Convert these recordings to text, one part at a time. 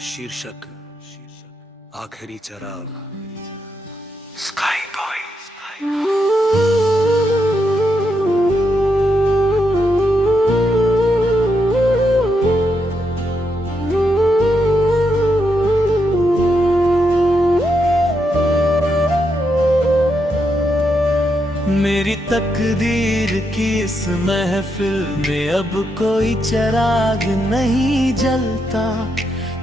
शीर्षक आखिरी चराग। Sky boy. मेरी तकदीर की इस महफिल में अब कोई चराग नहीं जलता।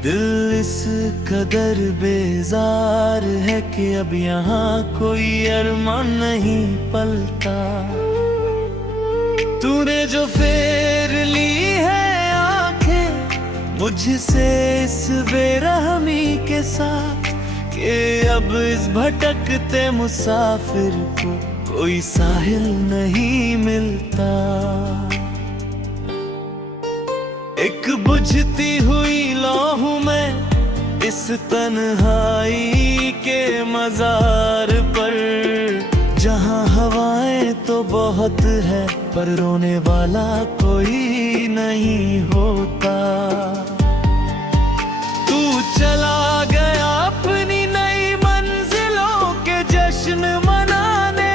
दिल इस कदर बेजार है कि अब यहाँ कोई अरमान नहीं पलता। तूने जो फेर ली है आंखें मुझसे इस बेरहमी के साथ कि अब इस भटकते मुसाफिर को कोई साहिल नहीं मिलता। एक बुझती हुई लौ हूं मैं इस तन्हाई के मजार पर, जहां हवाएं तो बहुत है पर रोने वाला कोई नहीं होता। तू चला गया अपनी नई मंजिलों के जश्न मनाने,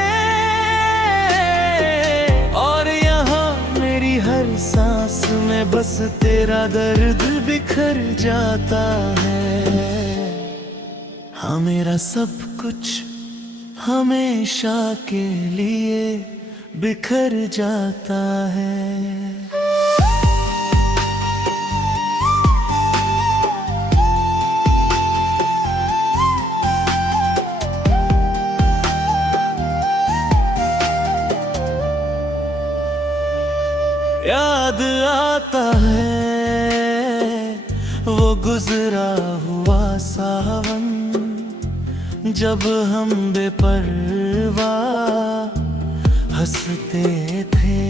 और यहाँ मेरी हर सांस में बस तेरा दर्द बिखर जाता है। हाँ, मेरा सब कुछ हमेशा के लिए बिखर जाता है। याद आता है वो गुजरा हुआ सावन, जब हम बेपरवाह हंसते थे।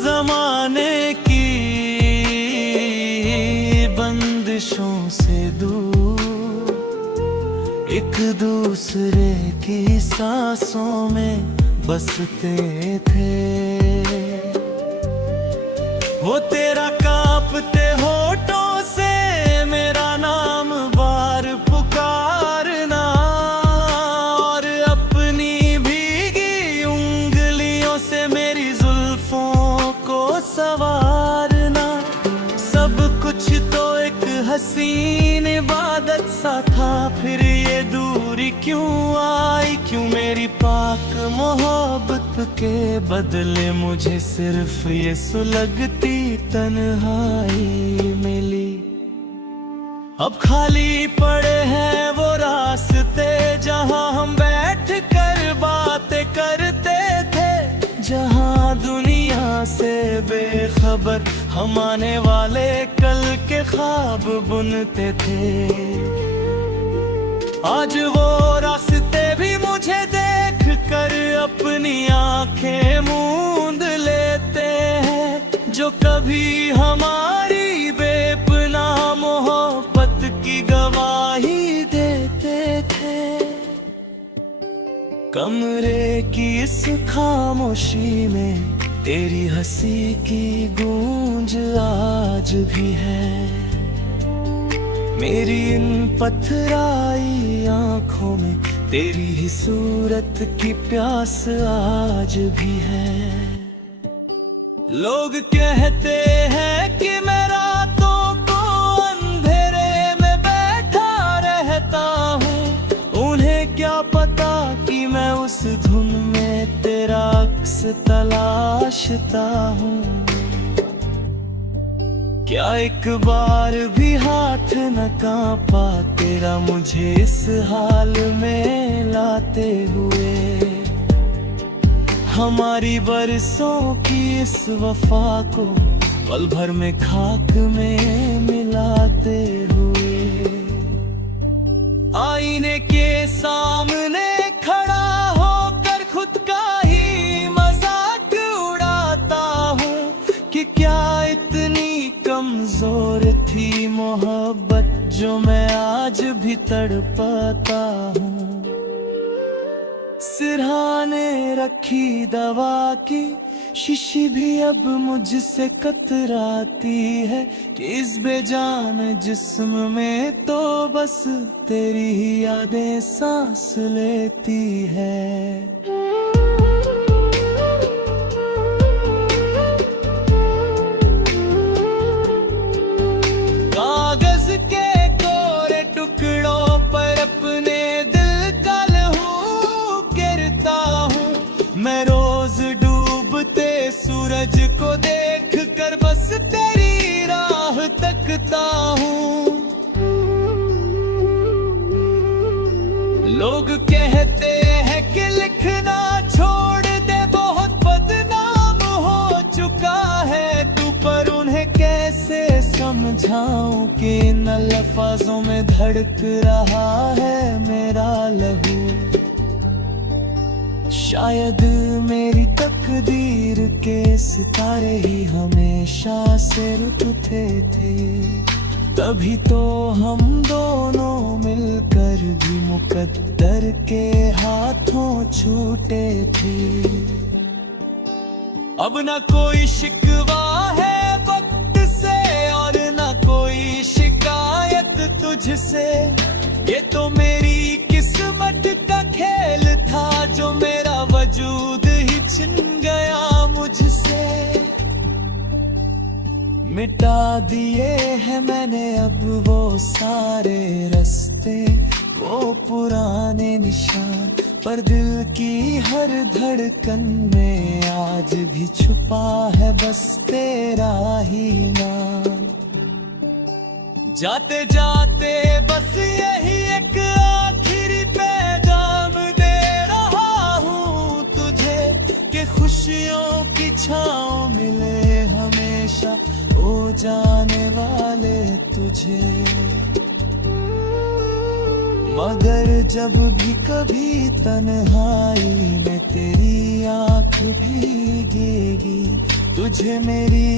जमाने की बंदिशों से दूर एक दूसरे की सांसों में बसते थे। वो तेरा कांपते होठों से मेरा नाम बार पुकारना, और अपनी भीगी उंगलियों से मेरी जुल्फों को संवारना। सब कुछ तो एक हसीन इबादत सा था, फिर ये दूरी क्यों आई? क्यों मेरी पाक मोहब्बत के बदले मुझे सिर्फ ये सुलगती तन्हाई मिली। अब खाली पड़े हैं वो रास्ते जहां हम बैठ कर बातें करते थे, जहां दुनिया से बेखबर हम आने वाले कल के ख्वाब बुनते थे। आज वो रास्ते भी मुझे देख कर अपनी आंखें मूंद लेते हैं, जो कभी हमारी बेपनाह मोहब्बत की गवाही देते थे। कमरे की इस खामोशी में तेरी हंसी की गूंज आज भी है। मेरी इन पथराई आंखों में तेरी ही सूरत की प्यास आज भी है। लोग कहते हैं कि मैं रातों को अंधेरे में बैठा रहता हूँ, उन्हें क्या पता कि मैं उस धुन में तेरा अक्स तलाशता हूँ। क्या एक बार भी हाथ न कांपा तेरा मुझे इस हाल में लाते हुए? हमारी बरसों की इस वफा को पल भर में खाक में मिलाते हुए। आईने के सामने खड़ा होकर खुद का ही मजाक उड़ाता हूँ कि क्या इतनी कमजोर थी मोहब्बत जो मैं आज भी तड़पाता हूँ। सिरहाने रखी दवा की शीशी भी अब मुझसे कतराती है कि इस बेजान जिस्म में तो बस तेरी ही यादें सांस लेती है। कागज के कोरे टुकड़ों पर अपने दिल का लहू गिरता हूँ मैं रोज डूबते सूरज को देख कर बस तेरी राह तकता हूँ। लोग कहते हैं कि लिखना छोड़ दे बहुत बदनाम हो चुका है तू, पर उन्हें कैसे समझाऊं कि इन लफ्ज़ों में धड़क रहा है मेरा लहू। शायद मेरी तकदीर के सितारे ही हमेशा से रुकते थे, तभी तो हम दोनों मिलकर भी मुकद्दर के हाथों छूटे थे। अब न कोई शिकवा है वक्त से और न कोई शिकायत तुझसे, ये तो मेरी किस्मत का खेल था जो मेरा वजूद ही छिन गया मुझसे। मिटा दिए हैं मैंने अब वो सारे रास्ते, वो पुराने निशान, पर दिल की हर धड़कन में आज भी छुपा है बस तेरा ही नाम। जाते जाते बस यही एक आखिरी पैगाम दे रहा हूँ तुझे कि खुशियों की छाँव मिले हमेशा ओ जाने वाले तुझे। मगर जब भी कभी तन्हाई में तेरी आँख भीगेगी, तुझे मेरी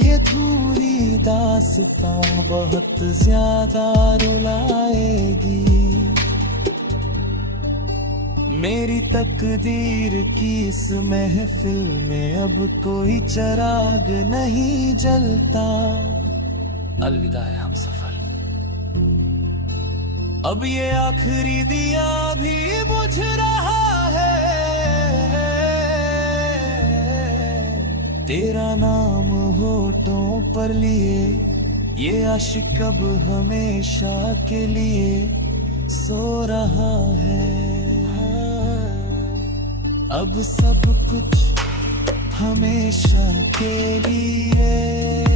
ये अधूरी दास्तां बहुत ज्यादा रुलाएगी। मेरी तकदीर की इस महफिल में अब कोई चिराग नहीं जलता। अलविदा है हम सफर, अब ये आखिरी दिया भी बुझ रहा है। तेरा नाम होठों पर लिए ये आशिक अब हमेशा के लिए सो रहा है। अब सब कुछ हमेशा के लिए